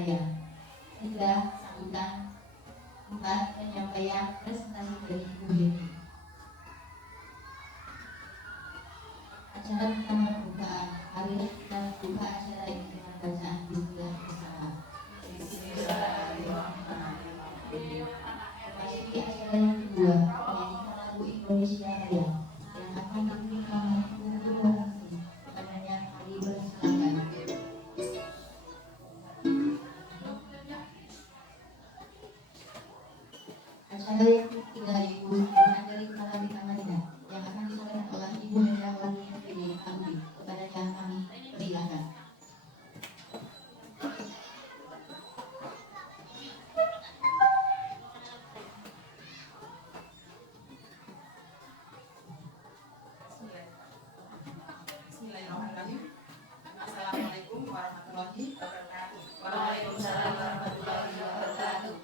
saya. Tiga sambutan, empat penyampaian presentasi dari Ibu Heni. Acara pertama pembukaan. Mari kita buka acara ini dengan bacaan Bismillah bersama. Memasuki acara yang kedua, penyanyikan lagu Indonesia Raya yang akan diberikan untuk mengisi kepadanya. Kami bersilakan. Acara yang ketiga Ibu dari kepala bidang Madinah yang akan disampaikan oleh Ibu Herawati SPD Audi. Kepadanya kami persilakan. Bismillahirrahmanirrahim. Assalamualaikum warahmatullahi wabarakatuh. Waalaikumsalam warahmatullahi wabarakatuh.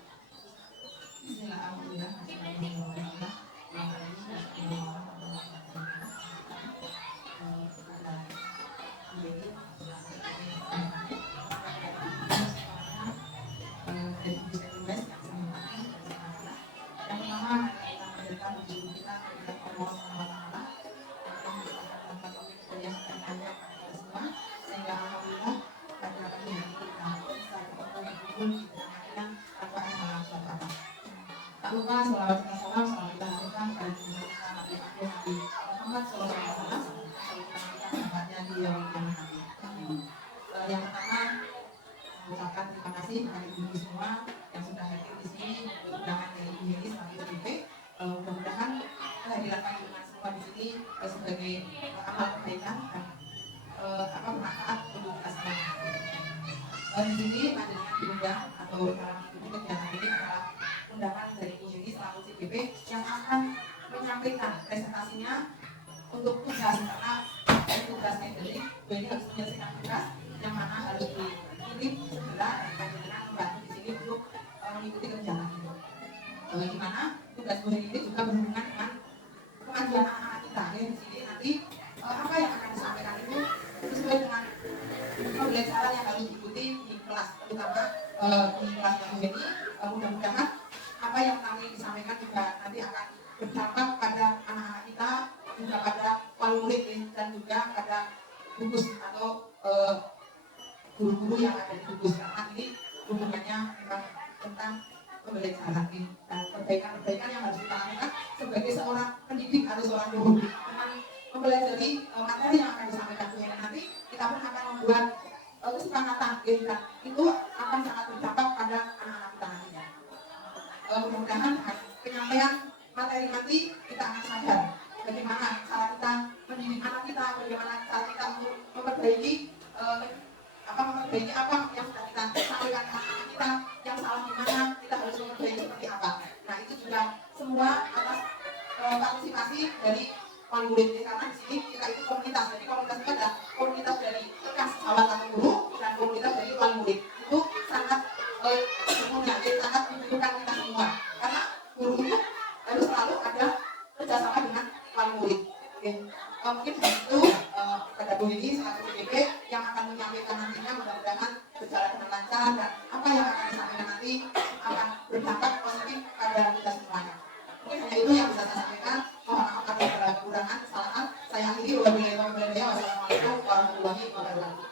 Bismillah, alhamdulillah, yang pertama kita menjadikan diri kita kepada Allah SWT yang bertanya kepada semua, sehingga alhamdulillah pada pagi hari ini kita bisa berkumpul di tengah-tengah tanpa ada halang suatu. Tak lupa sholawat dan salam selalu kita lakukan pada Nabi Muhammad SAW, selalu kita lakukan tempatnya di yaumil kiamat. Yang pertama mengucapkan terima kasih kepada ibu semua yang sudah hadir di sini untuk undangan dari Ibu Heni selaku PDP. Mudah-mudahan kehadiran kalian semua di sini sebagai amal kebaikan dan bermanfaat untuk kita semua. Di sini panjenengan diundang atau dalam ikuti kegiatan ini adalah undangan dari Ibu Heni selaku CPP yang akan menyampaikan presentasinya untuk tugas, karena dari tugasnya ini Bu Heni harus menyelesaikan tugas yang mana harus dikirim segera dan panjenengan membantu di sini untuk mengikuti kegiatan itu. Di mana tugas Bu Heni ini juga berhubungan dengan kemajuan anak-anak kita. Ya, di sini nanti apa yang akan disampaikan itu sesuai dengan pembelajaran yang harus diikuti di kelas, terutama di kelas Bu Heni. Mudah-mudahan apa yang nanti disampaikan juga nanti akan berdampak pada anak-anak kita, juga pada wali murid dan juga pada gugus atau guru-guru yang ada di gugus, karena ini hubungannya memang tentang pembelajaran dan perbaikan-perbaikan yang harus kita lakukan sebagai seorang pendidik atau seorang guru. Dengan mempelajari materi yang akan disampaikan Bu Heni nanti, kita pun akan membuat kesepakatan dan itu akan sangat berdampak pada anak-anak kita nantinya. Mudah-mudahan penyampaian materi nanti kita akan sadar bagaimana cara kita mendidik anak kita, bagaimana cara kita untuk memperbaiki apa yang sudah kita sampaikan ke anak kita, yang salah di mana, kita harus memperbaiki seperti apa. Nah, itu juga semua atas partisipasi dari wali murid, karena di sini kita itu komunitas. Jadi komunitas itu ada komunitas dari bekas siswa atau guru dan komunitas dari wali murid. Itu sangat sangat membutuhkan kita semua, karena guru itu harus selalu ada kerjasama dengan wali murid. Mungkin itu pada Bu Heni selaku PDP yang akan menyampaikan nantinya, mudah-mudahan berjalan dengan lancar dan apa yang akan disampaikan nanti akan berdampak positif pada kita semuanya. Mungkin hanya itu yang bisa saya sampaikan. Mohon maaf apabila ada kekurangan, kesalahan. Saya akhiri. Wassalamualaikum warahmatullahi wabarakatuh.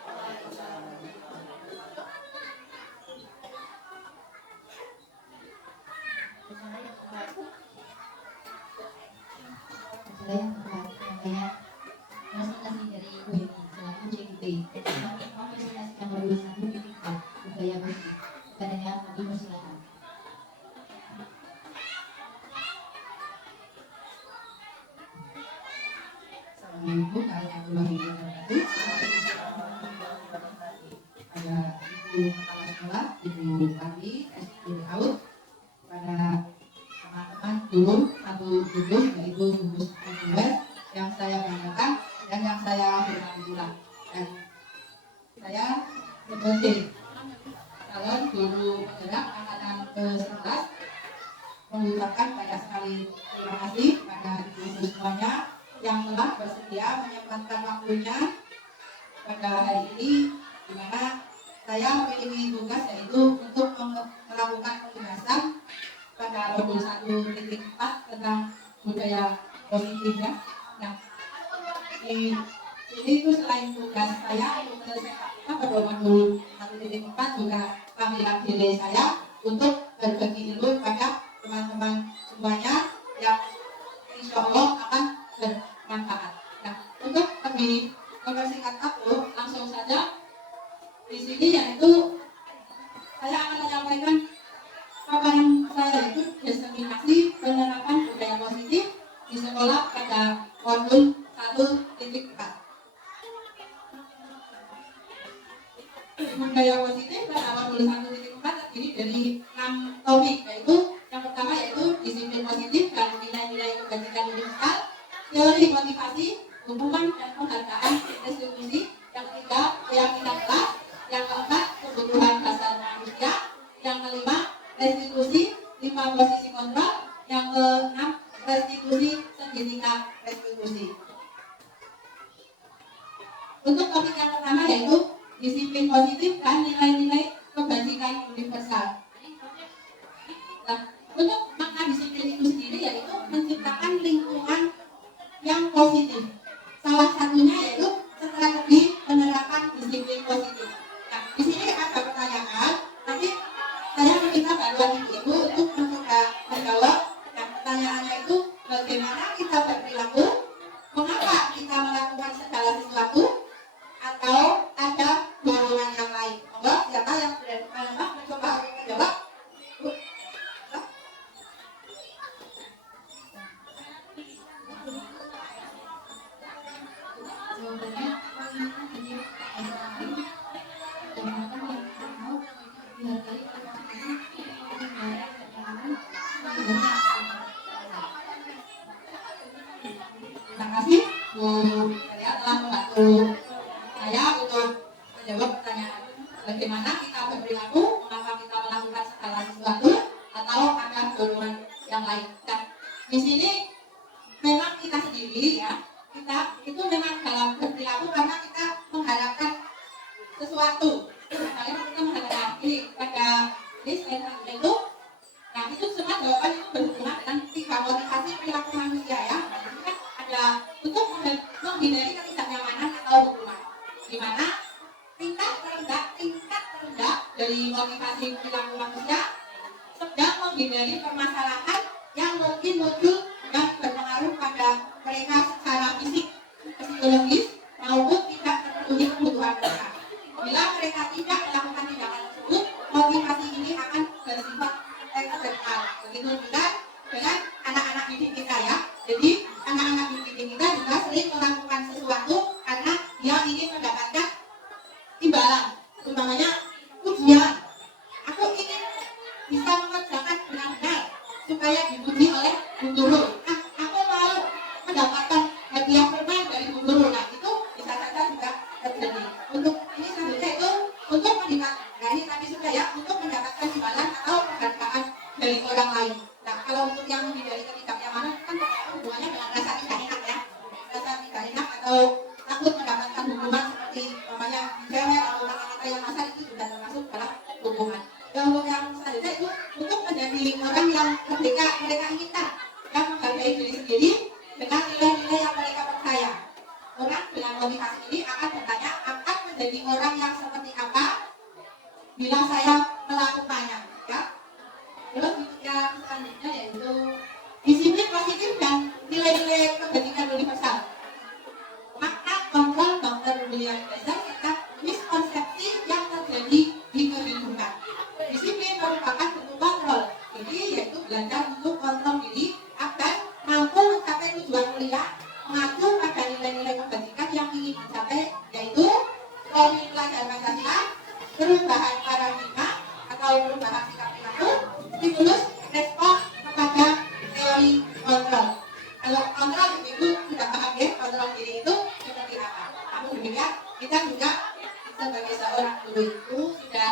Acara yang keempat, penyampaian presentasi dari Ibu Heni selaku CQP tentang mempresentasikan lulusan sertifikat budaya bersih. Kepadanya kami persilakan. Assalamualaikum warahmatullahi wabarakatuh. Pada ibu kepala sekolah, ibu kami SD AUD, pada teman-teman guru satu gugus yaitu gugus reguler yang saya banggakan dan yang saya hormati pula. Dan saya sebagai calon guru penggerak angkatan ke-11 mengucapkan banyak sekali terima kasih pada ibu-ibu semuanya yang telah bersedia menyempatkan waktunya pada hari ini, di mana saya memiliki tugas yaitu untuk melakukan pembahasan pada modul 1.4 tentang budaya positif ya. Nah, di sini itu selain tugas saya untuk menyelesaikan pada modul 1.4 juga panggilan diri saya untuk berbagi ilmu kepada teman-teman semuanya yang insya Allah akan bermanfaat. Nah, untuk lebih mempersingkat waktu, langsung saja di sini yaitu saya akan menyampaikan paparan saya yaitu diseminasi penerapan budaya positif di sekolah pada modul 1.4. Budaya positif pada modul 1.4 terdiri dari 6 topik, yaitu yang pertama yaitu disiplin positif dan nilai-nilai kebajikan universal, teori motivasi, hubungan dan penghargaan restitusi, yang ketiga keyakinan kelas, yang keempat kebutuhan dasar manusia, yang kelima restitusi 5 posisi kontrol, yang keenam restitusi segitiga restitusi. Untuk topik yang pertama yaitu disiplin positif dan nilai-nilai kebajikan universal. Nah, untuk makna disiplin itu sendiri yaitu menciptakan lingkungan yang positif. Salah satunya yaitu strategi penerapan disiplin positif. Nah, di sini ada pertanyaan, tapi saya meminta bantuan ibu untuk mencoba menjawab. Nah, pertanyaannya itu bagaimana kita berperilaku, mengapa kita melakukan segala sesuatu, atau ada dorongan yang lain. Monggo, siapa yang mencoba menjawab? Jawabannya Terima kasih Bu Maria telah membantu saya untuk menjawab pertanyaan bagaimana kita berperilaku, mengapa kita melakukan segala sesuatu, atau ada dorongan yang lain. Nah, di sini memang kita sendiri ya, kita itu memang dalam berperilaku karena kita mengharapkan sesuatu. Makanya kita mengharapkan ini pada ini selain itu. Nah, itu semua jawaban itu berhubungan dengan 3 motivasi perilaku manusia ya. Jadi kan ada untuk menghindari ketidaknyamanan atau hukuman, di mana tingkat terendah dari motivasi perilaku manusia sedang menghindari permasalahan yang mungkin muncul dan berpengaruh pada mereka secara fisik, psikologis maupun tidak terpenuhi kebutuhan mereka. Bila mereka tidak melakukan tindakan tersebut, motivasi ini akan bersifat eksternal. Begitu juga dengan anak-anak didik kita ya. Jadi anak-anak didik kita juga sering melakukan sesuatu karena dia ingin mendapatkan imbalan, umpamanya ujian. Aku ingin bisa mengerjakan benar-benar supaya dipuji oleh guru. Aku mau mendapatkan hadiah permen dari guru. Nah, itu bisa saja juga terjadi. Untuk ini selanjutnya itu untuk mendapatkan, nah ini tadi sudah ya, untuk mendapatkan imbalan atau penghargaan dari orang lain. Nah, kalau untuk yang menghindari ketidaknyamanan kan hubungannya dengan rasa tidak enak ya, rasa tidak enak atau takut mendapatkan hukuman seperti namanya cewek atau kata-kata yang kasar, itu juga termasuk dalam hukuman. Dan untuk yang selanjutnya itu untuk menjadi orang yang merdeka, mereka inginkan yang menghargai diri sendiri dengan nilai-nilai yang mereka percaya. Orang dengan motivasi ini akan bertanya, akan menjadi orang yang seperti apa bila saya melakukannya ya. Terus yang selanjutnya yaitu disiplin positif dan nilai-nilai kebajikan universal. Makna kontrol Dr. William Glaser serta miskonsepsi yang terjadi di kehidupan. Disiplin merupakan bentuk kontrol, jadi yaitu belajar untuk kontrol diri agar mampu mencapai tujuan kuliah, mengacu pada nilai-nilai kebajikan yang ingin dicapai, yaitu pelajaran Pancasila, perubahan paradigma atau perubahan sikap perilaku, stimulus respon kepada teori kontrol. Kalau kontrol itu sudah paham ya, kontrol diri itu seperti apa. Namun demikian kita juga sebagai seorang guru itu sudah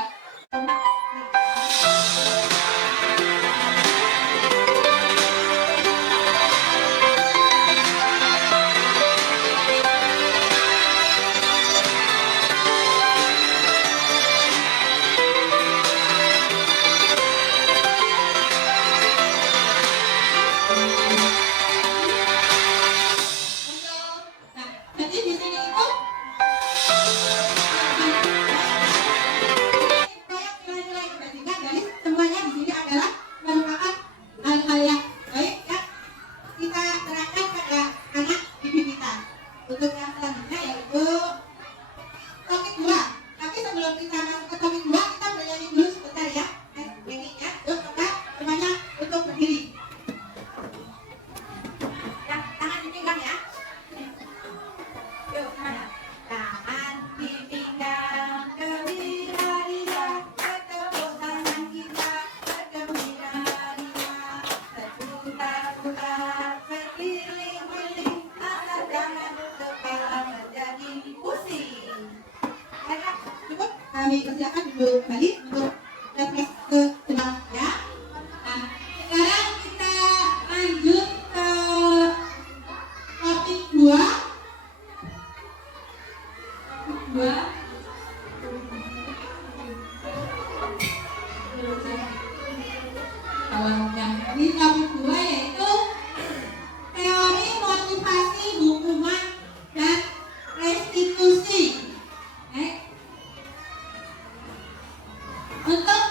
ingat jadi semuanya di sini adalah merupakan hal-hal yang baik yang kita terapkan pada anak didik kita. Untuk yang selanjutnya yaitu topik 2. Tapi sebelum kita masuk ke topik 2, kita bernyanyi dulu sebentar ya. Nyanyinya, yuk maka semuanya untuk berdiri. Ya, tangan dipinggang ya. Yuk, mana? Tangan dipinggang, gembira-gembira, bertepuk tangan kita, bergembira-gembira, berputar-putar, berkeliling-keliling, asal jangan kepala menjadi pusing. Ya, cukup kami persilakan dulu kembali untuk refresh ke depan ya. Nah, sekarang kita lanjut ke topik 2. Kalau yang ini topik 2 yaitu teori motivasi hukuman dan restitusi. Untuk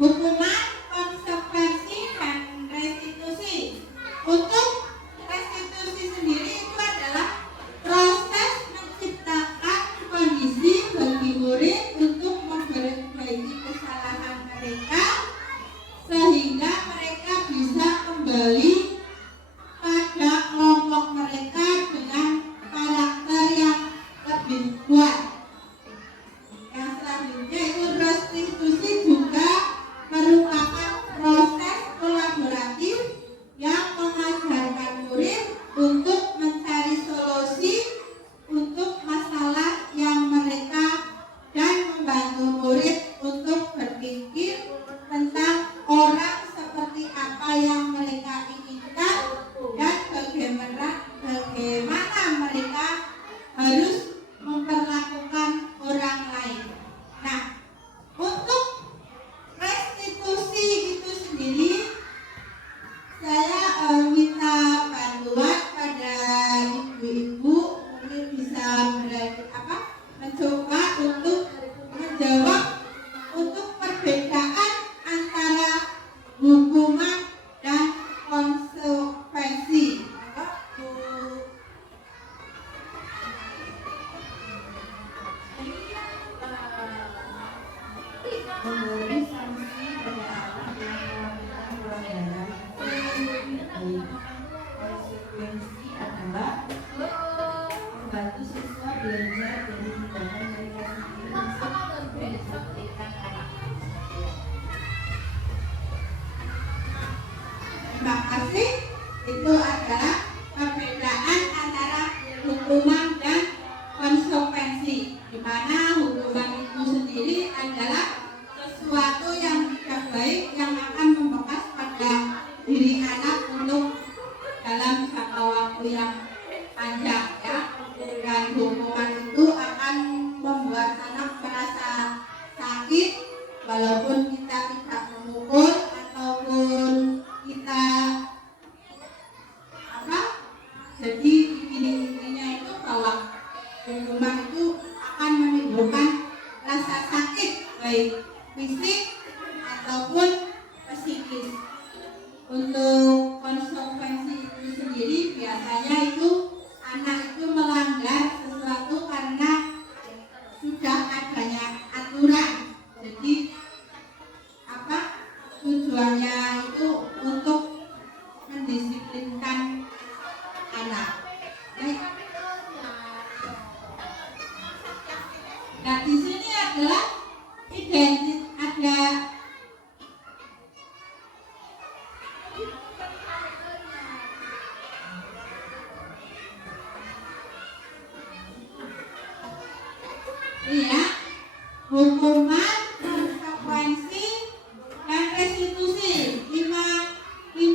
hukuman, konsekuensi, dan restitusi. Untuk restitusi sendiri itu adalah proses menciptakan kondisi bagi murid untuk memperbaiki kesalahan mereka sehingga mereka bisa kembali pada kelompok mereka dengan karakter yang lebih kuat. Yang selanjutnya itu restitusi juga merupakan proses kolaboratif yang mengajarkan murid untuk mencari solusi untuk masalah yang mereka dan membantu murid untuk berpikir tentang orang seperti apa yang mereka inginkan dan bagaimana mereka harus memperlakukan orang lain. Nah, untuk restitusi itu sendiri saya minta bantuan pada ibu-ibu, mungkin bisa mencoba untuk menjawab untuk perbedaan antara hukuman dan konsekuensi. Memberi sanksi pada anak yang melakukan pelanggaran baik. Konsekuensi adalah membantu siswa belajar dari tindakan mereka sendiri dan memberikan anak. Terima kasih. Itu adalah perbedaan antara hukuman dan konsekuensi, di mana hukuman itu sendiri adalah sesuatu yang tidak baik yang akan membekas pada diri anak untuk dalam jangka waktu yang panjang ya. Dan hukuman itu akan membuat anak merasa sakit walaupun kita tidak memukul ataupun kita jadi intinya itu bahwa hukuman itu akan menimbulkan rasa sakit baik fisik ataupun psikis. Untuk konsekuensi itu sendiri biasanya itu anak itu melanggar sesuatu karena sudah adanya aturan. Jadi tujuannya itu untuk mendisiplinkan anak. Nah, di sini adalah ada hukuman, konsekuensi, dan restitusi. 5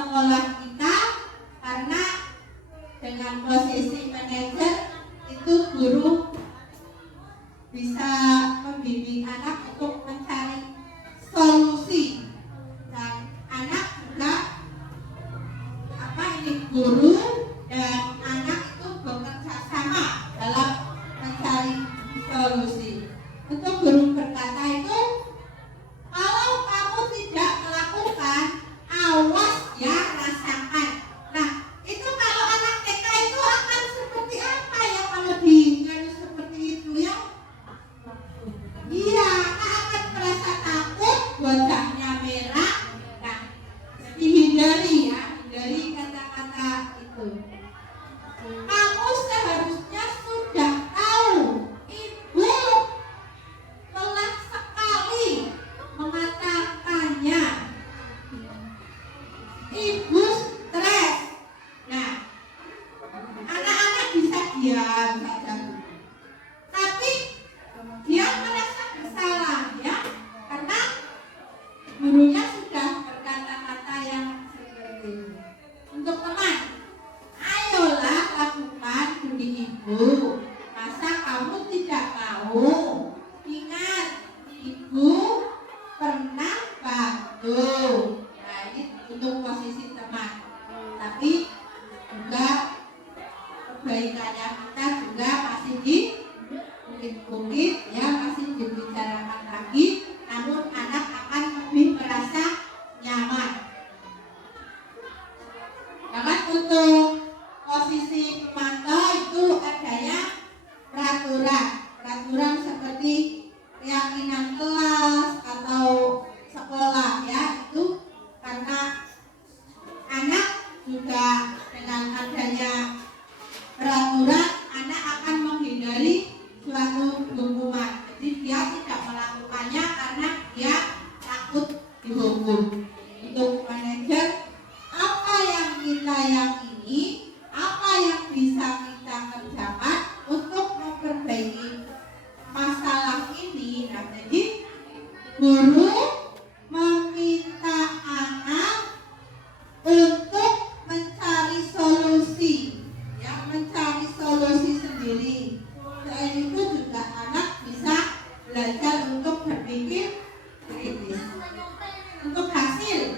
sekolah kita, karena dengan posisi manajer itu guru bisa membimbing anak untuk mencari solusi, dan anak juga guru dan anak itu bekerja sama dalam mencari solusi. Untuk guru berkata itu, kalau kamu tidak melakukan, awas ya, rasakan. Nah, itu kalau anak TK itu akan seperti apa ya kalau diingat seperti itu ya? Iya, akan merasa takut, wajahnya merah. Nah, dihindari ya, hindari kata-kata itu. Kamu seharusnya sudah tahu, ibu telah sekali mengatakannya. Ibu stres. Nah, anak-anak bisa diam saja, tapi dia merasa bersalah ya, karena gurunya sudah berkata-kata yang seperti itu. Untuk teman, ayolah lakukan budi ibu. Masa kamu tidak tahu? Ingat, ibu pernah bantu. Nah, ini untuk posisi teman. Tapi juga kebaikannya kita juga masih bukit-bukit ya, masih dibicarakan lagi. Namun anak akan lebih merasa nyaman. Jangan untuk posisi pemantau itu adanya peraturan seperti keyakinan kelas atau sekolah ya, itu karena anak juga dengan adanya peraturan, anak akan menghindari suatu hukuman. Jadi dia tidak melakukannya karena dia takut dihukum. Untuk manajer, apa yang kita yakini, apa yang bisa kita kerjakan untuk memperbaiki masalah ini. Nah, jadi guru meminta anak untuk mencari solusi, ya, mencari solusi sendiri. Selain itu juga anak bisa belajar untuk berpikir kritis. Untuk hasil,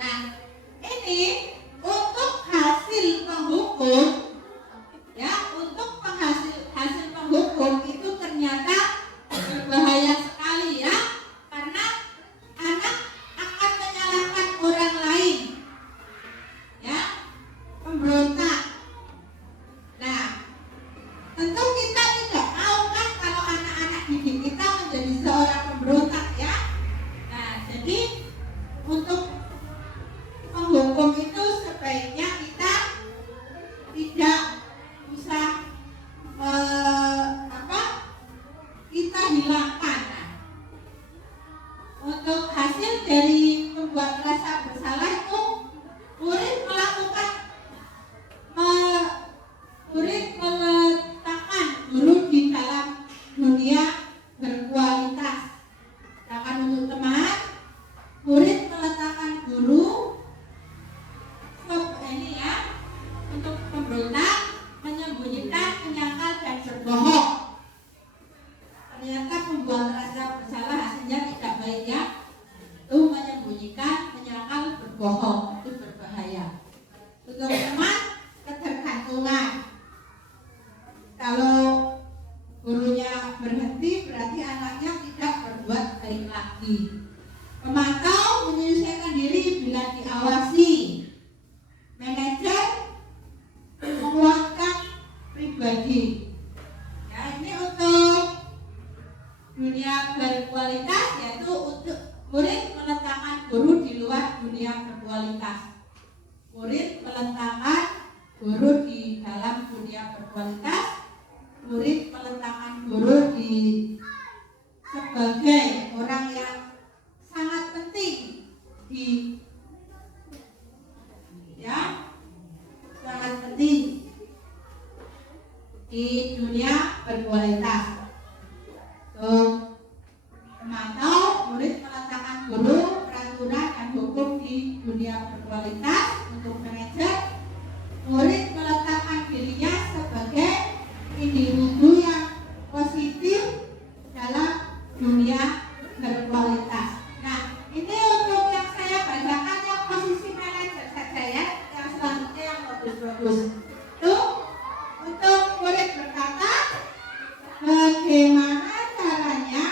nah ini untuk hasil penghukum, ya, untuk hasil penghukum itu ternyata berbahaya sekali ya, karena anak akan menyalahkan orang lain, ya, memberontak. Nah, tentu kita tidak mau kan kalau anak-anak didik kita menjadi seorang pemberontak ya. Nah, jadi untuk menghukum itu sebaiknya kita tidak usah kita hilangkan. Nah, untuk hasil dari membuat rasa bersalah itu, murid meletakkan guru di dalam dunia berkualitas. Sedangkan untuk teman, murid meletakkan guru ini ya, untuk pemberontak, menyembunyikan, menyangkal dan berbohong. Ternyata membuat rasa bersalah hasilnya tidak baik ya. Itu menyembunyikan, menyangkal, berbohong, itu berbahaya. Untuk teman, ketergantungan. Kalau gurunya berhenti, berarti anaknya tidak berbuat baik lagi. Pemantau menyelesaikan diri bila diawasi. Manajer menguatkan pribadi. Ya, ini untuk dunia berkualitas, yaitu untuk murid meletakkan guru di luar dunia berkualitas. Murid meletakkan guru di dalam dunia berkualitas. Murid meletakkan guru di sebagai orang yang sangat penting di sangat penting di dunia berkualitas. Pemantau, murid meletakkan guru, peraturan dan hukum di dunia berkualitas. berkualitas untuk manajer. Murid meletakkan dirinya sebagai individu yang positif dalam dunia berkualitas. Nah, ini untuk yang saya bacakan yang posisi manajer saja ya. Yang selanjutnya yang bagus-bagus. Itu untuk murid berkata, bagaimana caranya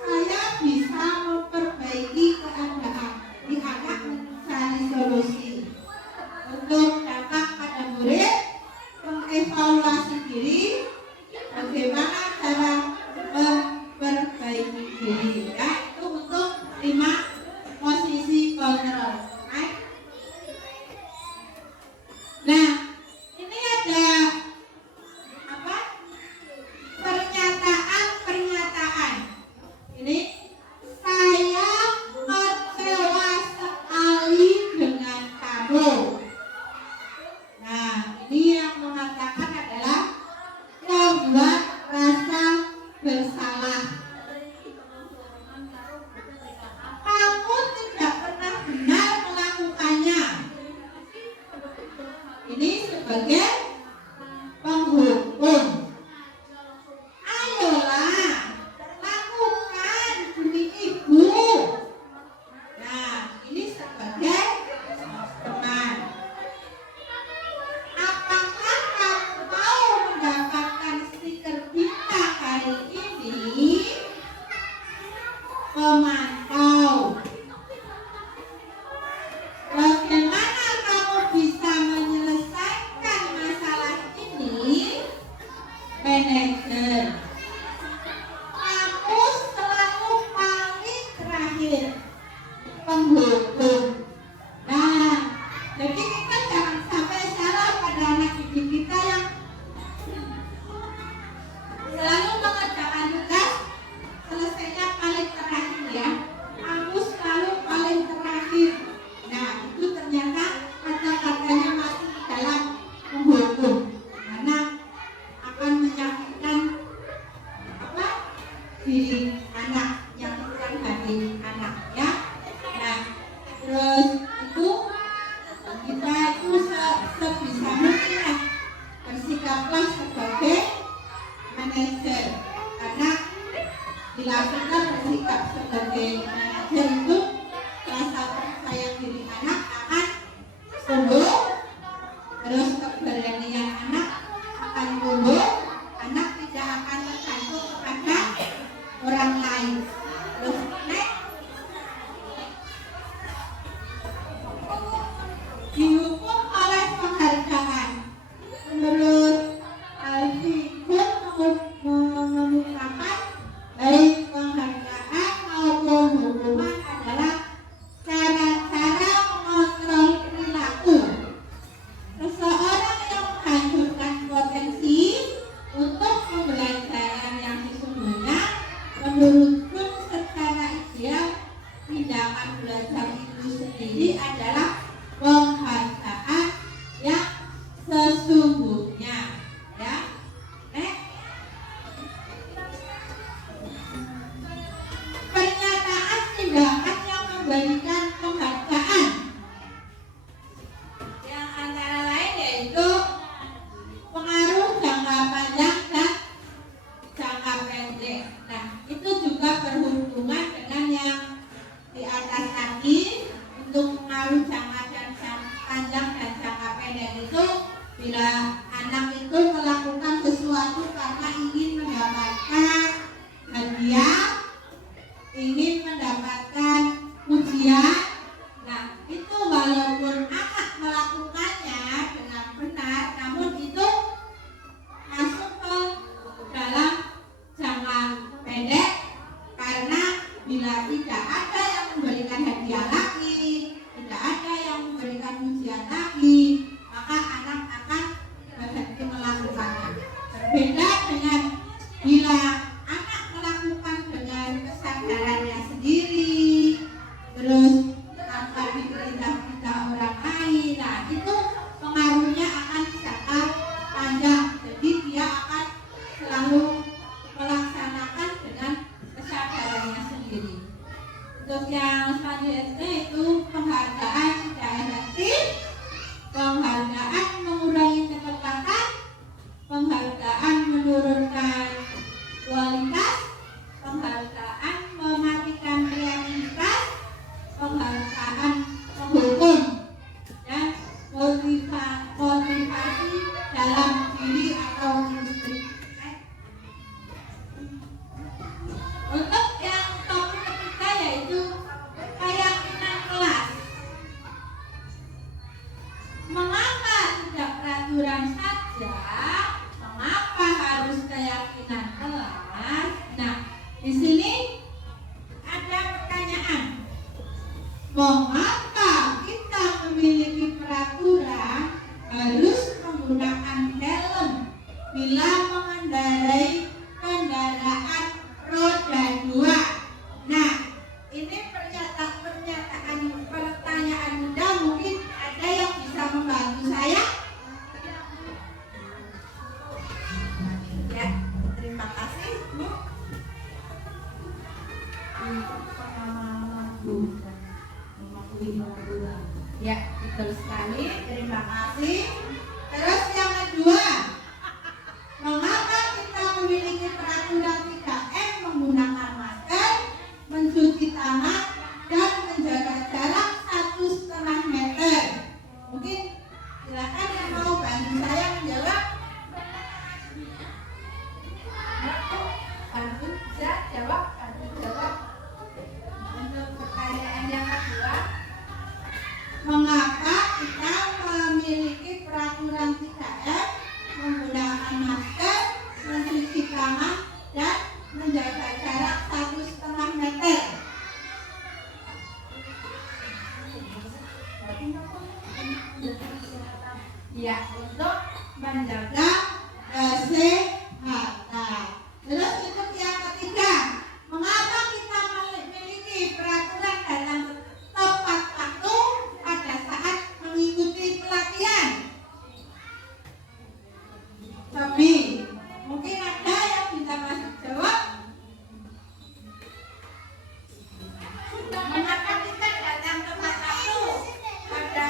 saya bisa memperbaiki keadaan di anak mencari solusi. Untuk dampak pada murid, mengevaluasi diri, bagaimana cara memperbaiki diri. Ya, itu untuk 5 posisi kontrol. Nah, ini ada apa? Pernyataan. Ini saya kecewa sekali dengan kamu. Nah, ini yang mengatakan adalah membuat rasa bersalah. Kamu tidak pernah benar melakukannya. Ini sebagai penghukum. Ayolah, lakukan demi ibu. Nah, ini sebagai teman. Apakah kamu mau mendapatkan stiker bintang hari ini? Pemantau. Bagaimana kamu bisa menyelesaikan masalah ini? Manajer. Kamu selalu paling terakhir. Penghukum. Nah, jadi kita jangan sampai salah pada anak didik kita yang selalu mengerjakan tugas selesainya paling terakhir ya. Kamu selalu paling terakhir. Nah, itu ternyata kata-katanya masih dalam menghukum karena akan menyakitkan apa diri anak, menyakitkan hati anak ya. Nah, terus itu kita itu sebisa mungkin ya bersikaplah sebagai manajer, karena dilakukan bersikap sebagai manajer itu rasa percaya diri anak akan tumbuh, terus keberanian anak akan tumbuh, anak tidak akan tergantung kepada orang lain. Terus dihukum oleh penghargaan. Menurut Alfikun mengungkapkan baik penghargaan maupun hukuman adalah cara-cara mengontrol perilaku. Seseorang yang menghancurkan potensi untuk pembelajaran yang sesungguhnya, menurutku secara ideal tindakan belajar itu sendiri adalah penghargaan yang sesungguhnya ya. Pernyataan tindakan yang memberikan penghargaan yang antara lain yaitu pengaruh jangka panjang dan jangka pendek. Nah, itu juga berhubungan dengan yang di atas tadi. Untuk pengaruh jangka panjang dan jangka pendek itu bila anak itu melakukan sesuatu karena ingin mendapatkan hadiah, ingin mendapatkan ujian. Nah, itu walaupun anak melakukannya dengan benar, namun itu masuk ke dalam jangka pendek, karena bila tidak ada yang memberikan hadiah lagi, tidak ada yang memberikan ujian lagi, maka anak akan berhenti melakukannya. peraturan saja, mengapa harus keyakinan kelas? Nah, di sini ada pertanyaan. Mengapa kita memiliki peraturan harus menggunakan helm bila mengendarai kendaraan roda 2? Nah, ini pernyataan pertanyaan mudah, mungkin ada yang bisa membantu saya? Ya, terima kasih Bu. Ya, betul sekali. Terima kasih. Terus yang kedua, mengapa kita memiliki peraturan 3M menggunakan masker, mencuci tangan, dan menjaga jarak 1,5 meter? Mungkin silakan yang mau bantu saya menjawab. Bantu bisa jawab, bantu jawab. Untuk pertanyaan yang kedua, mengapa kita memiliki peraturan 3M menggunakan masker, mencuci tangan, dan menjaga jarak 1,5 meter? Ya, untuk menjaga kesehatan. Terus untuk yang ketiga, mengapa kita memiliki peraturan dalam tepat waktu pada saat mengikuti pelatihan? Tapi mungkin ada yang bisa masuk jawab. Mengapa kita datang tepat waktu pada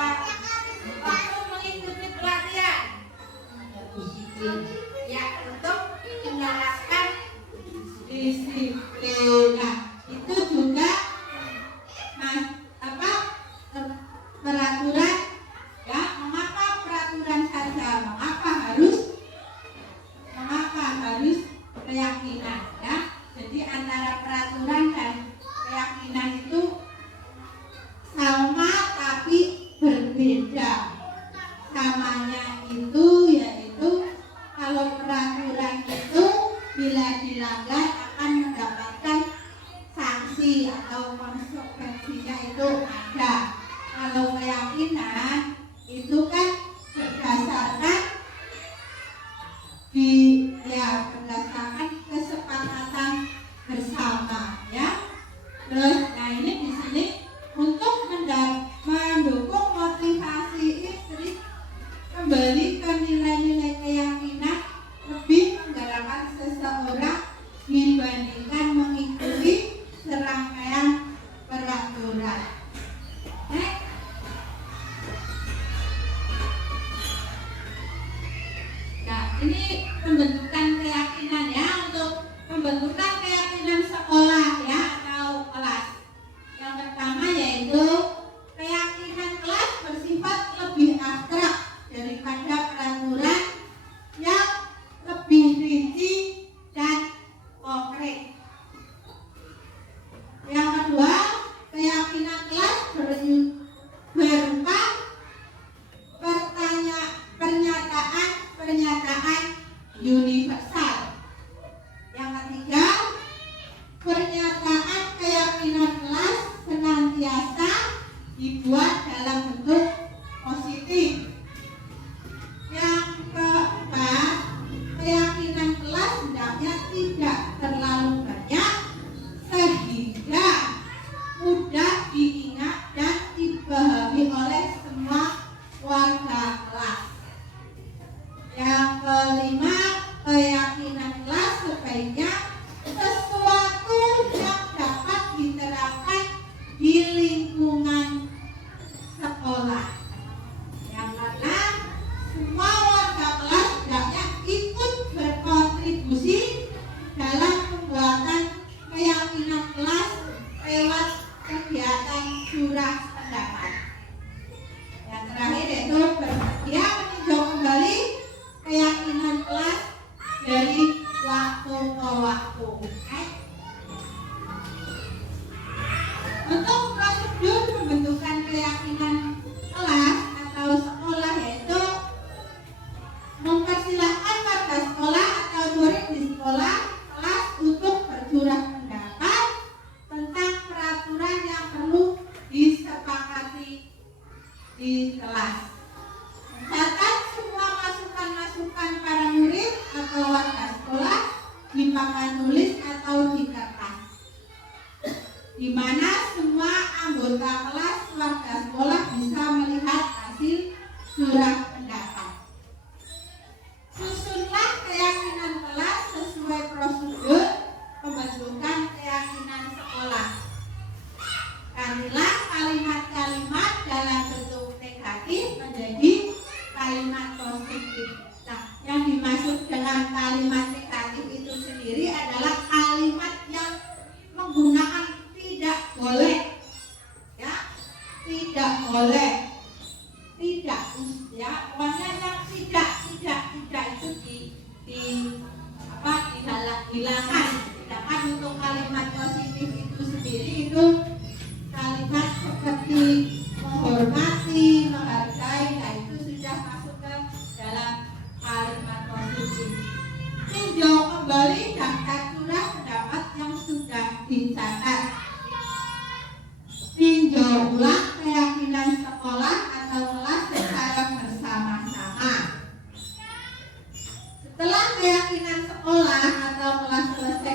waktu mengikuti pelatihan? Ya, untuk menerapkan disiplin. Nah, itu juga peraturan. Ya, mengapa peraturan saja? Mengapa harus keyakinan? Ya, jadi antara peraturan dan keyakinan itu sama tapi berbeda. Samanya itu yaitu kalau peraturan itu bila dilanggar akan mendapatkan sanksi atau konsekuensinya itu ada. Kalau keyakinan itu kan berdasarkan berdasarkan kesepakatan bersama, ya. Terus, nah ini di sini untuk mendukung motivasi istri kembali ke nilai-nilai keyakinan, lebih menggerakkan seseorang dibandingkan mengikuti serangkaian peraturan. Nah, ini pembentukan keyakinan, ya, untuk pembentukan keyakinan sekolah, ya, atau kelas. Yang pertama yaitu keyakinan kelas bersifat lebih abstrak daripada peraturan yang lebih rinci dan konkret. Yang kedua, keyakinan kelas berupa pernyataan universal. di kelas. Mencatat semua masukan-masukan para murid atau warga sekolah di papan tulis atau di kertas, di mana semua anggota kelas warga sekolah bisa melihat hasil surat pendapat. Susunlah keyakinan kelas sesuai prosedur pembentukan keyakinan sekolah. Gantilah kalimat-kalimat dalam bentuk negatif menjadi kalimat positif. Nah, yang dimaksud dengan kalimat negatif itu sendiri adalah kalimat yang menggunakan tidak boleh, ya, tidak boleh, tidak, ya, pokoknya yang tidak itu dihilangkan. Sedangkan untuk kalimat positif itu sendiri itu kalimat seperti menghormati, menghargai, nah itu sudah masuk ke dalam kalimat positif. Tinjau kembali daftar surat pendapat yang sudah dicatat. Tinjau ulang keyakinan sekolah atau kelas secara bersama-sama. Setelah keyakinan sekolah atau kelas selesai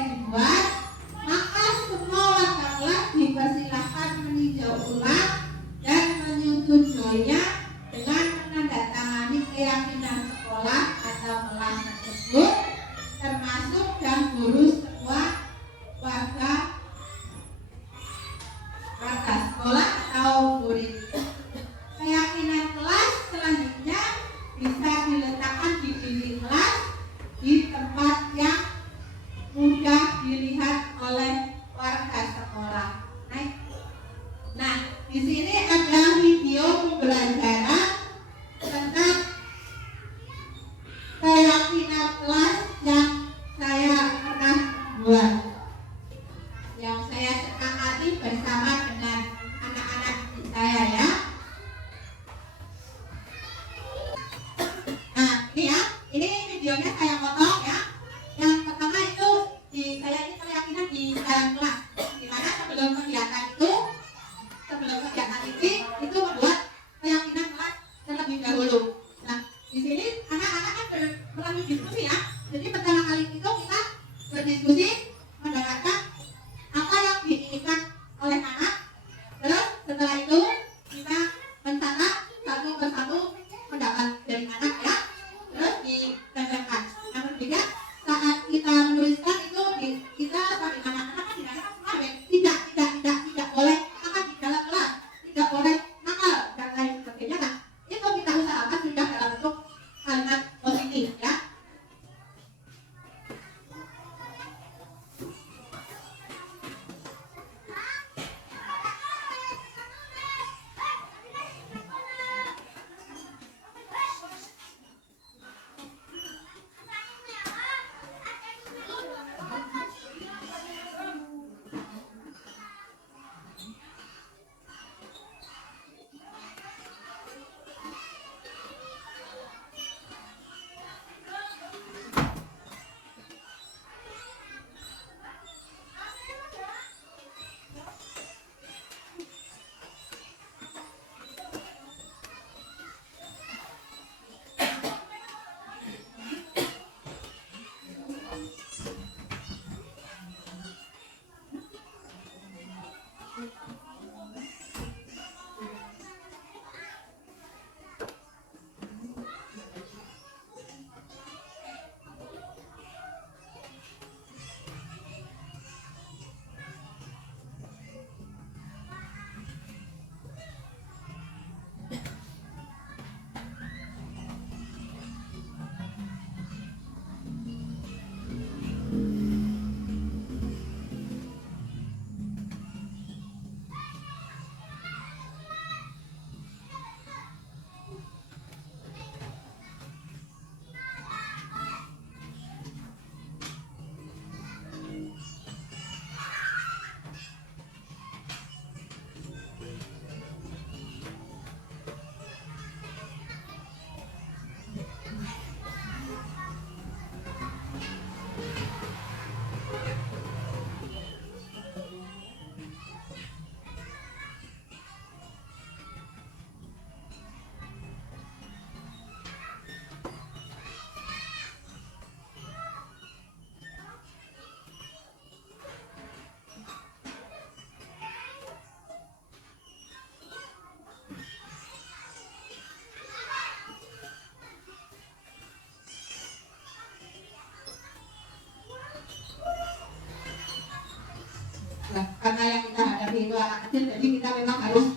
anak kecil, jadi kita memang harus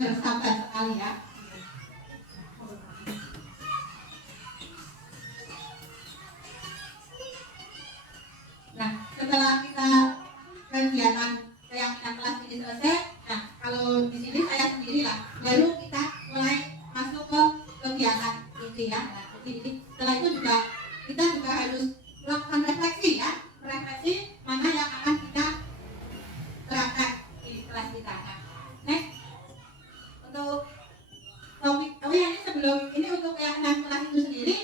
bersabar sekali ya. Nah, setelah kita kegiatan keyakinan kelas ini selesai, nah kalau di sini saya sendiri lah, baru kita mulai masuk ke kegiatan inti ya. Nah, jadi setelah itu juga kita juga harus melakukan refleksi ya, refleksi mana yang akan kita terapkan di kelas kita. Nah, next untuk topik, oh ya, ini sebelum ini untuk keyakinan kelas itu sendiri.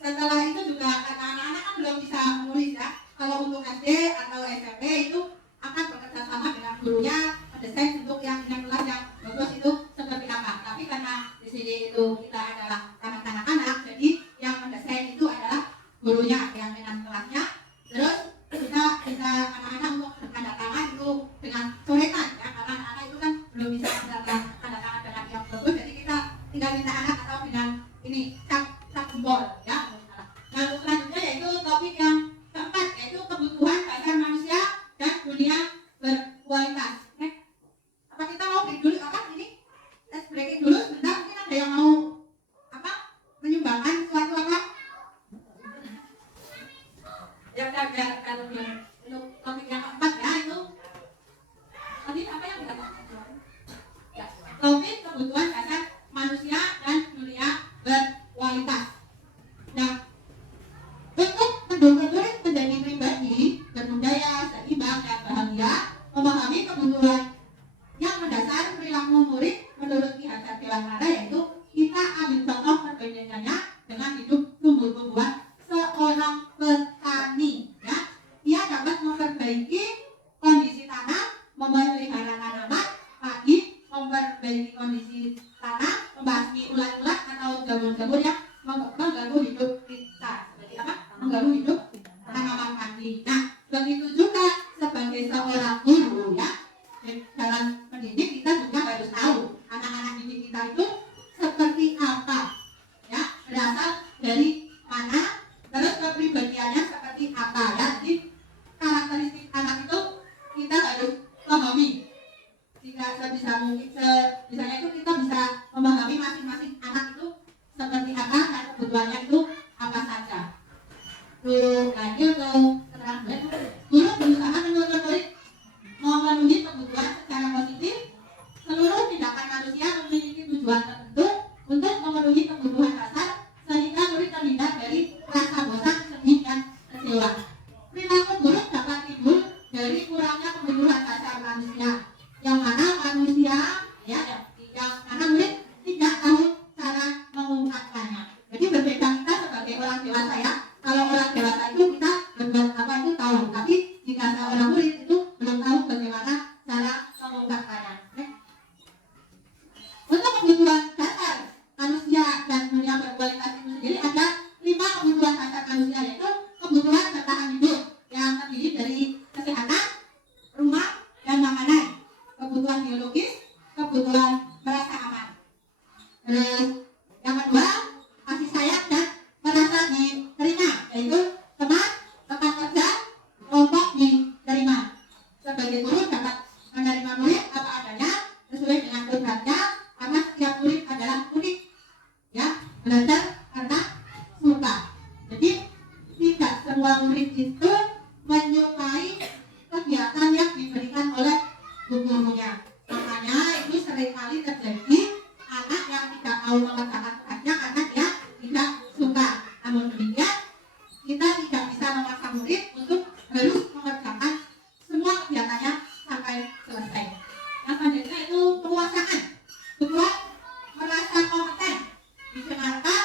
Setelah itu juga karena anak-anak kan belum bisa menulis ya. Kalau untuk SD atau SMP itu akan bekerja sama dengan gurunya mendesain untuk keyakinan kelas yang bagus itu seperti apa. Tapi karena di sini itu kita adalah anak-anak, jadi yang mendesain itu adalah gurunya, keyakinan kelasnya. Terus kita anak-anak untuk tanda tangan itu dengan coretan ya, karena anak-anak itu kan belum bisa tanda tangan dengan yang bagus, jadi kita tinggal minta anak atau dengan ini cap jempol ya. Nah, selanjutnya yaitu topik yang keempat, yaitu kebutuhan dasar manusia dan dunia berkualitas. Apa kita mau break dulu apa ini? Let's break dulu sebentar, mungkin ada yang mau apa menyumbangkan suatu apa? Ya udah biar kalau untuk topik yang keempat ya itu tadi apa yang kita ya, topik kebutuhan dasar manusia dan dunia berkualitas. Nah, untuk mendorong murid menjadi pribadi berbudaya, seimbang dan bahagia, memahami kebutuhan yang mendasar perilaku murid menurut Ki Hajar Dewantara, yaitu kita ambil contoh perbandingannya dengan hidup tumbuh-tumbuhan seorang petani ya. Ia dapat memperbaiki kondisi tanah, memelihara tanaman, pagi memperbaiki kondisi tanah, membasmi ulat-ulat atau jamur-jamur yang mengganggu hidup kita. Seperti apa? Mengganggu hidup tanaman padi. Nah, begitu juga sebagai seorang guru ya, dalam mendidik kita juga harus tahu anak-anak didik kita itu seperti apa ya, berasal dari mana, terus kepribadiannya seperti apa ya. Jadi karakteristik anak itu kita harus pahami. Jika sebisa mungkin misalnya itu kita bisa memahami masing-masing anak itu seperti apa dan kebutuhannya itu apa saja. Guru lagi atau terang guru berusaha menurut murid memenuhi kebutuhan secara positif. Seluruh tindakan manusia memiliki tujuan tertentu untuk memenuhi kebutuhan dasar sehingga murid terhindar dari rasa bosan, sedih dan kecewa. Perilaku buruk dapat timbul dari kurangnya kebutuhan dasar manusia, yang mana manusia ya, yang mana murid tidak tahu cara mengungkapkannya. Jadi berbeda kita sebagai orang dewasa ya. Kalau orang dewasa itu kita berbuat apa itu tahu, tapi jika seorang murid itu belum tahu bagaimana cara mengungkapkannya. Untuk kebutuhan dasar manusia dan dunia berkualitas itu sendiri ada 5 kebutuhan dasar manusia, yaitu kebutuhan bertahan hidup yang terdiri dari kesehatan, rumah, dan makanan, kebutuhan biologis, kebutuhan merasa aman. Terus yang kedua, kasih sayang dan merasa diterima, yaitu teman, rekan kerja, kelompok diterima. Sebagai guru dapat menerima murid apa adanya sesuai dengan kodratnya, karena setiap murid adalah unik ya, belajar karena suka. Jadi tidak semua murid itu menyukai kegiatan yang diberikan oleh gurunya. Makanya itu seringkali terjadi anak yang tidak mau mengerjakan tugasnya karena dia tidak suka. Namun demikian kita tidak bisa memaksa murid untuk harus mengerjakan semua kegiatannya sampai selesai. Yang selanjutnya itu penguasaan. Kedua, merasa kompeten, didengarkan,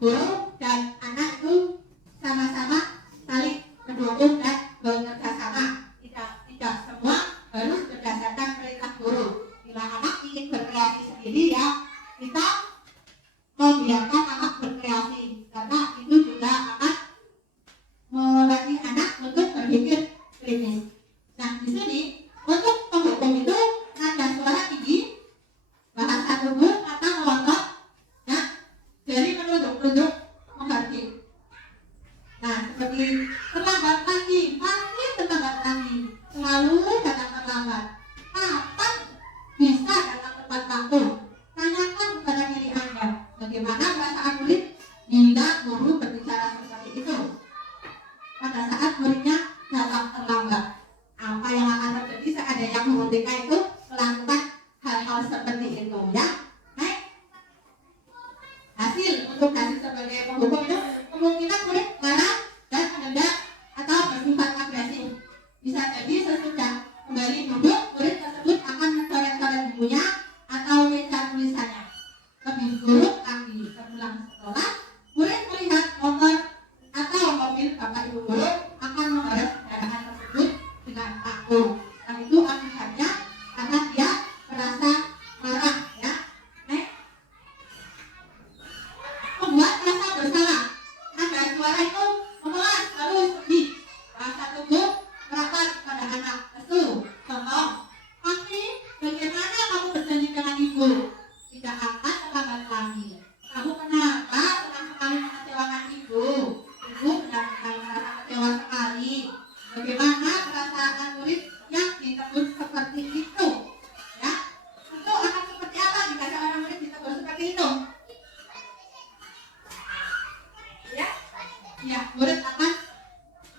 guru dan anak itu sama-sama saling mendukung dan bekerja sama. Tidak semua harus berdasarkan perintah guru. Bila anak ingin berkreasi sendiri ya kita membiarkan anak berkreasi, karena itu juga akan melatih anak untuk berpikir kritis. Nah di sini untuk penghukum itu nada suara tinggi, bahasa tubuh atau melotot, ya, jadi menunduk-nunduk mengerti. Nah seperti terlambat lagi, pasti terlambat lagi, selalu datang terlambat. Kapan bisa datang tepat waktu? Tanyakan kepada diri Anda, bagaimana perasaan murid bila guru berbicara seperti itu? Pada saat muridnya datang terlambat, apa yang akan terjadi seandainya guru TK itu melakukan hal-hal seperti itu, ya? Baik. Hasil sebagai penghukum itu kemungkinan murid marah dan menendang atau bersifat agresif. Bisa jadi sesudah kembali duduk, murid tersebut akan mencoret-coret bukunya atau meja tulisannya. Lebih buruk lagi, sepulang sekolah, murid melihat motor atau mobil bapak ibu guru akan mengharap kendaraan tersebut dengan takut. Dan itu akibatnya karena dia merasa marah, ya. Membuat rasa bersalah. Nada suara itu memelas lalu sedih. Bahasa tubuh merapat pada anak. Lesu. Contoh, pasti bagaimana kamu berjanji dengan ibu? Tidak akan terlambat lagi. Kamu kenapa senang sekali mengecewakan ibu? Ibu benar-benar merasa kecewa sekali. Bagaimana perasaan murid yang ditegur seperti itu? Ya, itu akan seperti apa jika seorang murid ditegur seperti itu? Ya, murid akan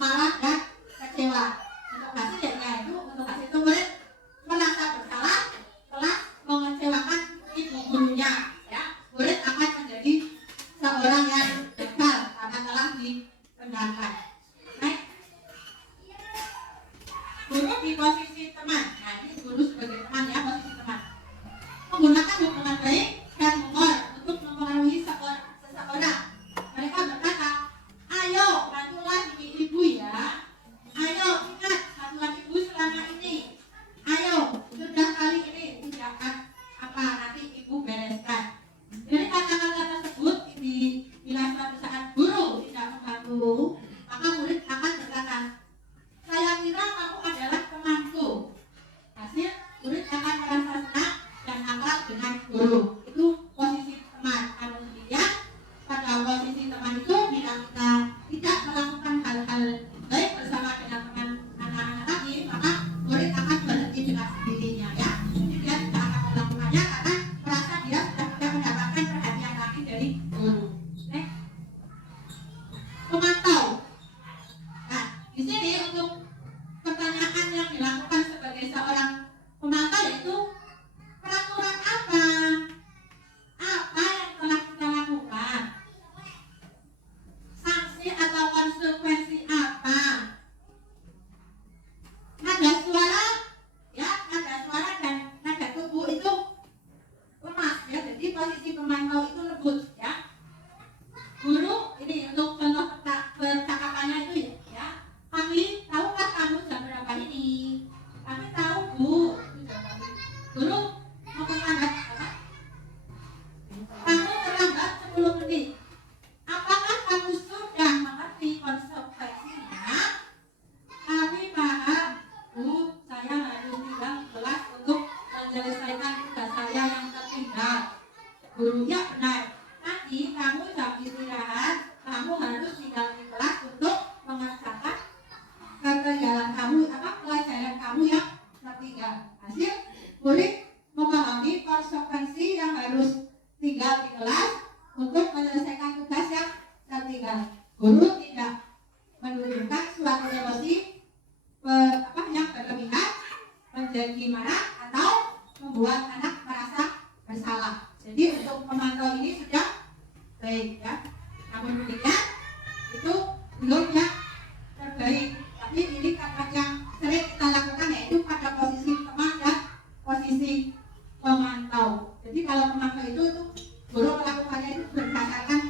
marah dan kecewa. Untuk hasilnya itu murid merasa bersalah telah mengecewakan ibu gurunya. Ya, murid akan menjadi seorang yang gagal karena telah dipendamkan. Baik. Guru di posisi teman. Nah, ini guru sebagai teman, ya, posisi teman. Menggunakan hubungan baik dan humor untuk mempengaruhi seseorang. Mereka berkata, ayo bantulah ibu ya. Ayo ingat bantuan ibu selama ini. Ayo sudah kali ini tidak apa nanti ibu bereskan. Jadi kata-kata tersebut ini bila suatu saat guru tidak membantu, maka murid akan berkata, saya kira kamu adalah temanku. Hasil murid akan merasa senang dan akrab dengan guru. Itu posisi teman. Namun demikian pada posisi teman itu bila kita tidak melakukan hal-hal baik bersama dengan teman anak-anak tadi, maka murid akan berhenti dengan sendirinya, ya. Jadi dia tidak akan melakukannya karena merasa dia sudah tidak mendapatkan perhatian lagi dari guru. Pemantau. Nah, di sini untuk pertanyaan yang dilakukan sebagai seorang pemantau yaitu peraturan apa? Apa yang telah kita lakukan? Sanksi atau konsekuensi apa? Nada suara, ya, nada suara dan nada tubuh itu lemas, ya. Jadi posisi pemantau itu lembut, ya. Guru ini untuk contoh percakapannya itu, ya. Kami tahukah kamu jam berapa ini? Kami tahu, Bu. Guru mau terlambat apa? Kamu terlambat 10 menit. Apakah kamu sudah mengerti konsekuensinya? Kami paham, Bu. Saya harus tinggal kelas untuk menyelesaikan tugas saya yang tertinggal. Gurunya benar. Nanti kamu jam istirahat, kamu harus tinggal di kelas untuk mengerjakan ketinggalan kamu, pelajaran kamu yang tertinggal. Hasil murid memahami konsekuensi yang harus tinggal di kelas untuk menyelesaikan tugas yang tertinggal. Guru tidak menunjukkan suatu emosi yang berlebihan, menjadi marah atau membuat anak merasa bersalah. Jadi untuk memantau ini sudah baik, ya. Namun demikian itu belum yang terbaik. Tapi ini kata yang sering kita lakukan yaitu pada posisi teman dan posisi pemantau. Jadi kalau pemantau itu guru melakukannya itu berdasarkan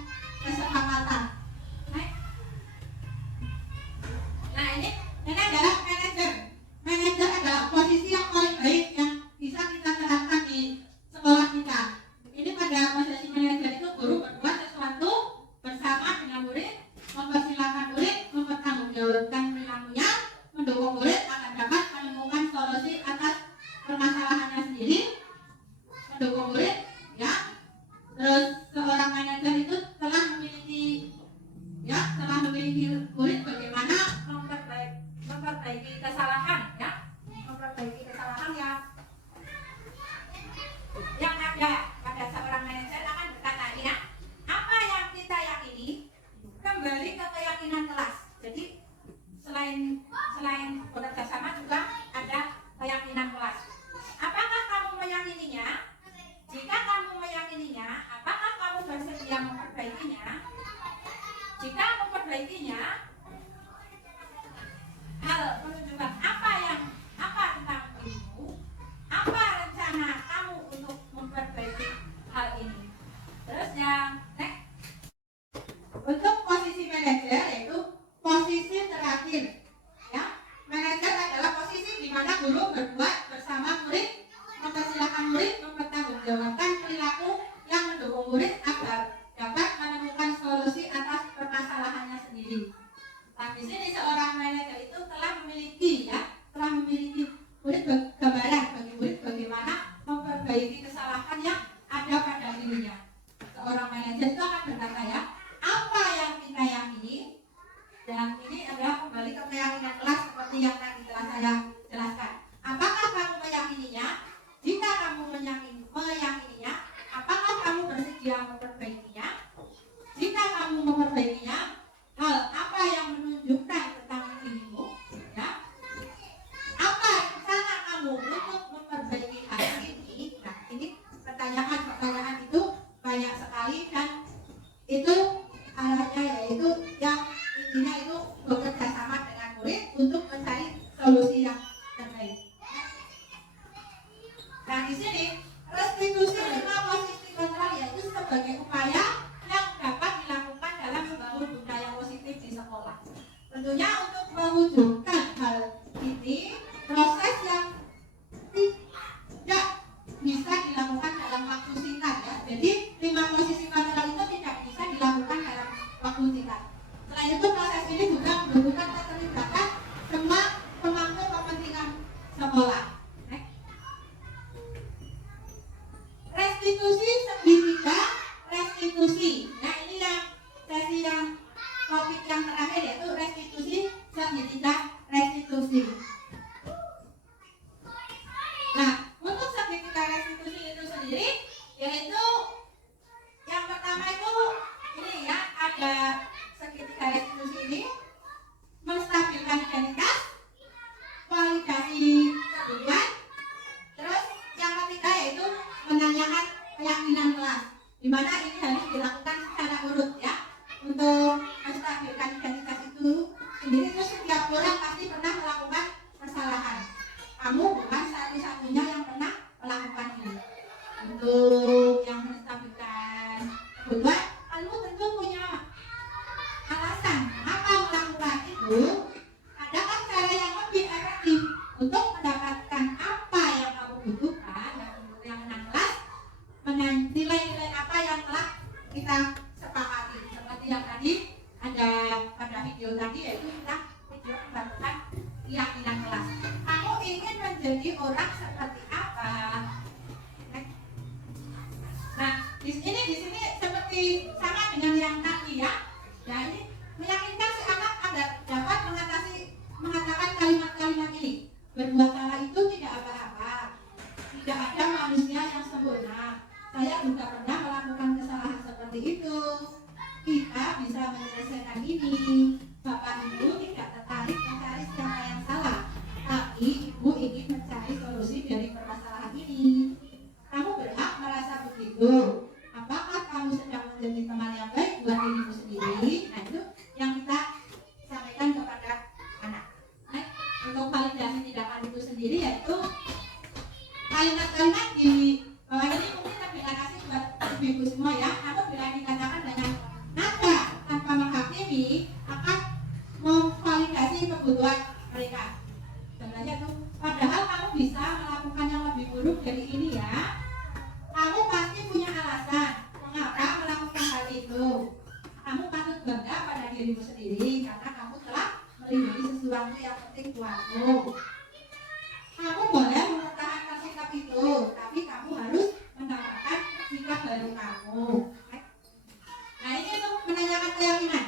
jika memperbaikinya, hal menunjukkan apa tentang dirimu, apa rencana kamu untuk memperbaiki hal ini. Terus yang next, untuk posisi manajer yaitu posisi terakhir, ya. Manajer adalah posisi di mana guru berbuat bersama murid, mempersilahkan murid mempertanggungjawabkan perilaku yang mendukung murid agar dapat menemukan solusi atas permasalahannya sendiri. Nah, di sini seorang manajer itu telah memiliki murid gambaran bagi murid bagaimana memperbaiki kesalahan yang ada pada dirinya. Seorang manajer itu akan berkata, ya, apa yang kita yakini, dan ini adalah kembali ke keyakinan kelas seperti yang tadi telah saya jelaskan. Apakah kamu meyakininya? Jika kamu meyakininya, apakah kamu bersedia memperbaikinya? Jika kamu memperbaikinya, hal apa yang menunjukkan tentang dirimu? Ya, apa rencana kamu untuk memperbaiki hal ini? Nah, ini pertanyaan itu banyak sekali, dan itu arahnya yaitu yang intinya itu bekerja sama dengan murid untuk mencari solusi yang terbaik. Nah, di sini restitusi 5 posisi kontrol yaitu sebagai upaya yang dapat dilakukan dalam membangun budaya positif di sekolah. Tentunya untuk mewujudkan hal ini, proses yang tidak bisa dilakukan dalam waktu singkat, ya. Jadi 5 posisi kontrol itu tidak bisa dilakukan dalam waktu singkat. Selain itu, proses ini juga membutuhkan keterlibatan semua pemangku kepentingan sekolah. Restitusi segitiga restitusi. Nah, ini yang sesi yang topik yang terakhir yaitu restitusi segitiga restitusi. Nah, untuk segitiga restitusi itu sendiri yaitu yang pertama itu ini, ya, ada segitiga restitusi ini menstabilkan identitas, validasi kebutuhan. Terus yang ketiga yaitu menanyakan keyakinan kelas, di mana ini harus dilakukan secara urut, ya. Untuk menstabilkan identitas itu sendiri, itu setiap orang pasti pernah melakukan kesalahan. Kamu bukan satu-satunya yang pernah melakukan ini. Untuk yang menstabilkan kebutuhan, kamu tentu punya alasan mengapa melakukan itu. Adakah cara yang lebih efektif untuk mendapatkan apa yang kamu butuhkan, dan untuk yang menang kelas nilai-nilai apa yang telah kita sepakati, seperti yang tadi ada pada video tadi, yaitu kita video pembentukan keyakinan kelas. Kamu ingin menjadi orang seperti apa? Nah, di sini seperti sama dengan yang tadi, ya. Nah, ini meyakinkan si anak agar dapat mengatakan kalimat-kalimat ini. Berbuat salah itu tidak apa-apa. Tidak ada manusia yang sempurna. Saya juga pernah melakukan kesalahan seperti itu. Kita bisa menyelesaikan ini. Bapak Ibu tidak tertarik mencari siapa yang salah, tapi Ibu ingin mencari solusi dari permasalahan ini. Kamu berhak merasa begitu. Apakah kamu sedang menjadi teman yang baik buat dirimu sendiri? Nah, itu yang kita sampaikan kepada anak. Nah, untuk validasi tindakan itu sendiri yaitu kalimat-kalimat di bawah ini mungkin terbilang kasih buat ibu-ibu semua, ya. Namun bila dikatakan dengan nada tanpa menghakimi akan memvalidasi kebutuhan mereka. Sebenarnya tuh, padahal kamu bisa melakukan yang lebih buruk dari ini, ya. Kamu pasti punya alasan mengapa melakukan hal itu. Kamu patut bangga pada dirimu sendiri karena kamu telah melindungi sesuatu yang penting buatmu. Kamu boleh mempertahankan sikap itu, tapi kamu harus mendapatkan sikap baru kamu. Nah, ini untuk menanyakan keyakinan.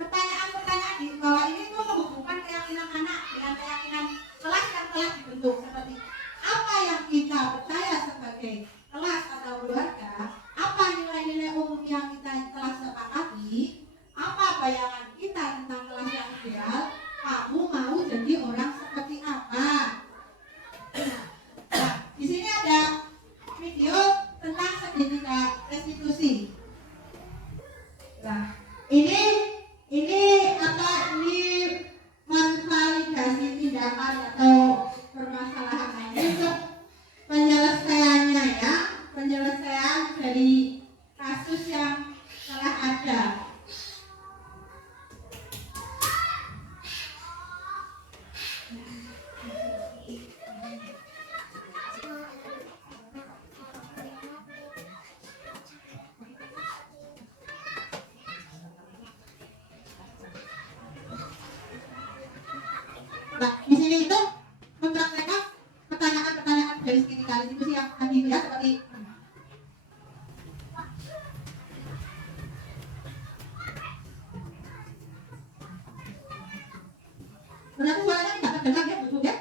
Pertanyaan-pertanyaan di bawah ini tuh menghubungkan keyakinan anak dengan keyakinan kelas yang telah dibentuk. Seperti apa yang kita percaya sebagai kelas atau keluarga, apa nilai-nilai umum yang kita telah sepakati, apa bayangan kita tentang kelas yang ideal. Kamu mau jadi orang seperti Nah, ini apa ini menvalidasi tindakan atau permasalahan ini untuk penyelesaiannya ya, penyelesaian dari kasus yang telah ada. Nah, di sini itu mempraktekkan pertanyaan-pertanyaan dari tipikal diskusi yang tadi itu ya, seperti berarti suaranya tidak terdengar ya, Bu ya?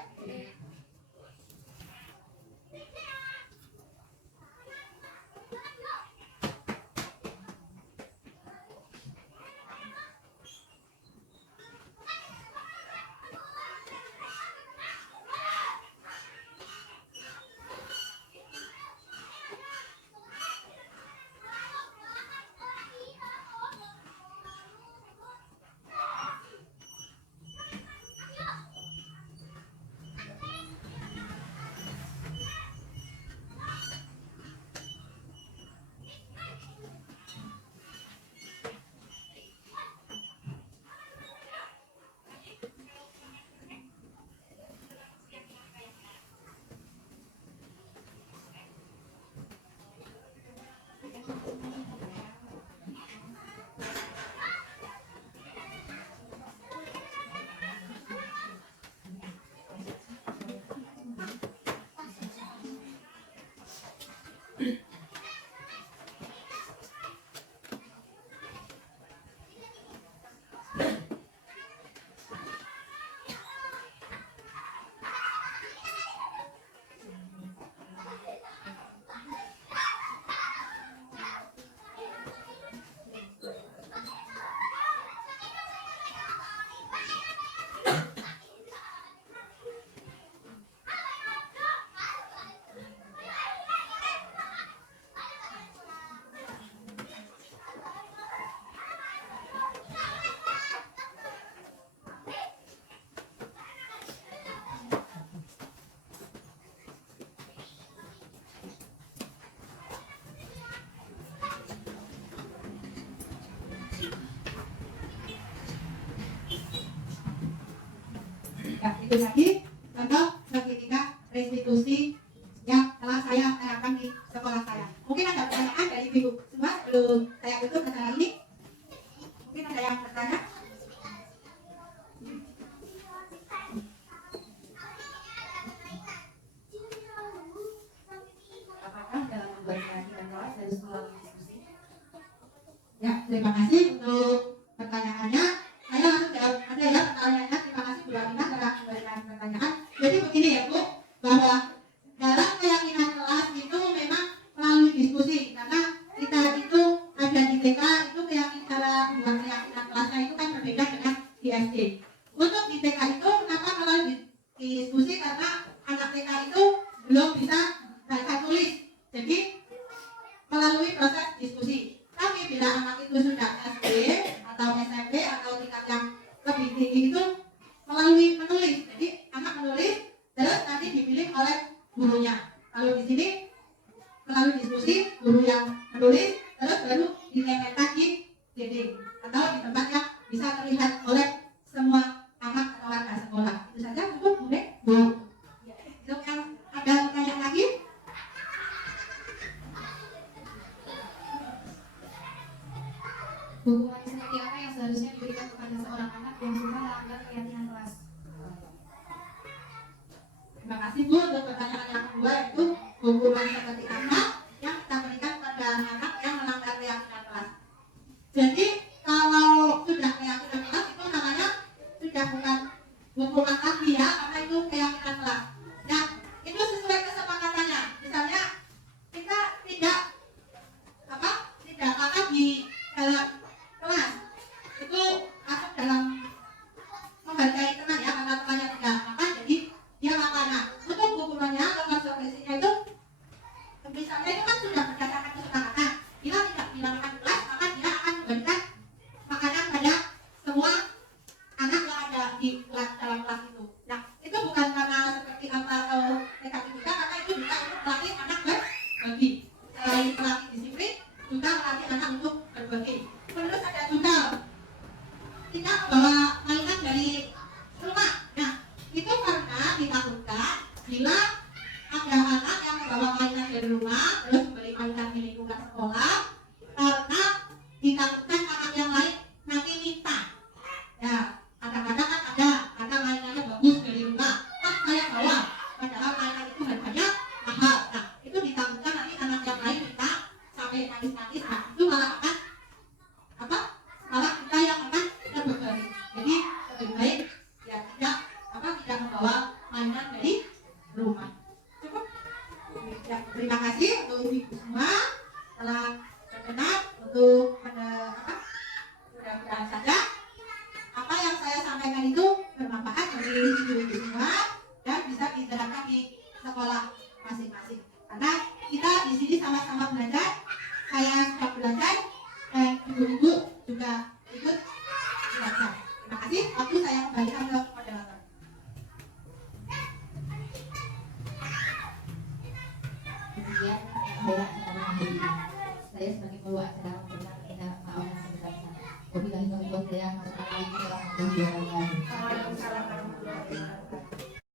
Ya, itu tadi contoh ketika restitusi yang telah saya terapkan di sekolah saya. Mungkin ada pertanyaan dari ibu semua sebelum saya tutup acara ini. Mungkin ada yang bertanya? Apakah dalam membuat keyakinan kelas harus melalui diskusi? Ya, terima kasih untuk pertanyaannya. Saya langsung jawab ada ya pertanyaannya. Terima kasih Bu Amina telah memberikan pertanyaan. Jadi begini ya Bu, bahwa dalam keyakinan kelas itu memang melalui diskusi karena kita itu ada di TK itu keyakinan cara membuat keyakinan kelasnya itu kan berbeda dengan di SD. Untuk di TK itu kenapa melalui diskusi karena anak TK itu belum bisa baca tulis. Jadi melalui proses diskusi. Tapi bila anak itu sudah SD atau SMP atau tingkat yang lebih tinggi itu melalui menulis. Jadi anak menulis terus nanti dipilih oleh gurunya. Kalau di sini melalui diskusi guru yang menulis terus baru ditempelkan di dinding atau di tempat yang bisa terlihat oleh semua anak atau warga sekolah. Itu saja cukup boleh Bu. Untuk yang ada pertanyaan lagi? Hukuman seperti apa yang seharusnya diberikan kepada seorang anak yang suka melanggar keyakinan kelas? Terima kasih Bu untuk pertanyaan yang kedua, yaitu hukuman seperti apa yang kita berikan kepada anak yang melanggar keyakinan kelas. Jadi kalau sudah keyakinan kelas itu namanya sudah bukan hukuman lagi ya, karena itu keyakinan kelas. Nah, itu sesuai kesepakatannya. Misalnya kita tidak makan di dalam kelas itu masuk dalam menghargai teman ya, karena temannya tidak makan jadi dia makan. Nah, untuk hukumannya atau konsekuensinya itu misalnya itu kan sudah berdasarkan kesepakatan. Bila tidak dilakukan kelas maka dia akan memberikan berbagi. Terus ada juga tidak membawa mainan dari rumah. Nah, itu karena ditakutkan bila ada anak yang membawa mainan dari rumah terus membeli mainan di lingkungan sekolah, karena ditakutkan anak yang lain nanti minta. Ya, kadang-kadang kan ada mainannya bagus dari rumah, saya bawa, padahal mainan itu harganya mahal. Nah, itu ditakutkan nanti anak yang lain minta sampai nangis-nangis. Nah, itu malah akan malah kita yang akan terbebani. Jadi lebih baik ya tidak membawa mainan dari rumah. Cukup. Ya, terima kasih untuk ibu semua telah berkenan untuk mudah-mudahan saja apa yang saya sampaikan itu bermanfaat bagi ibu semua dan bisa diterapkan di sekolah masing-masing. Karena kita di sini sama-sama belajar, saya sudah belajar dan ibu-ibu juga ikut belajar. Terima kasih. Waktu saya kembalikan ke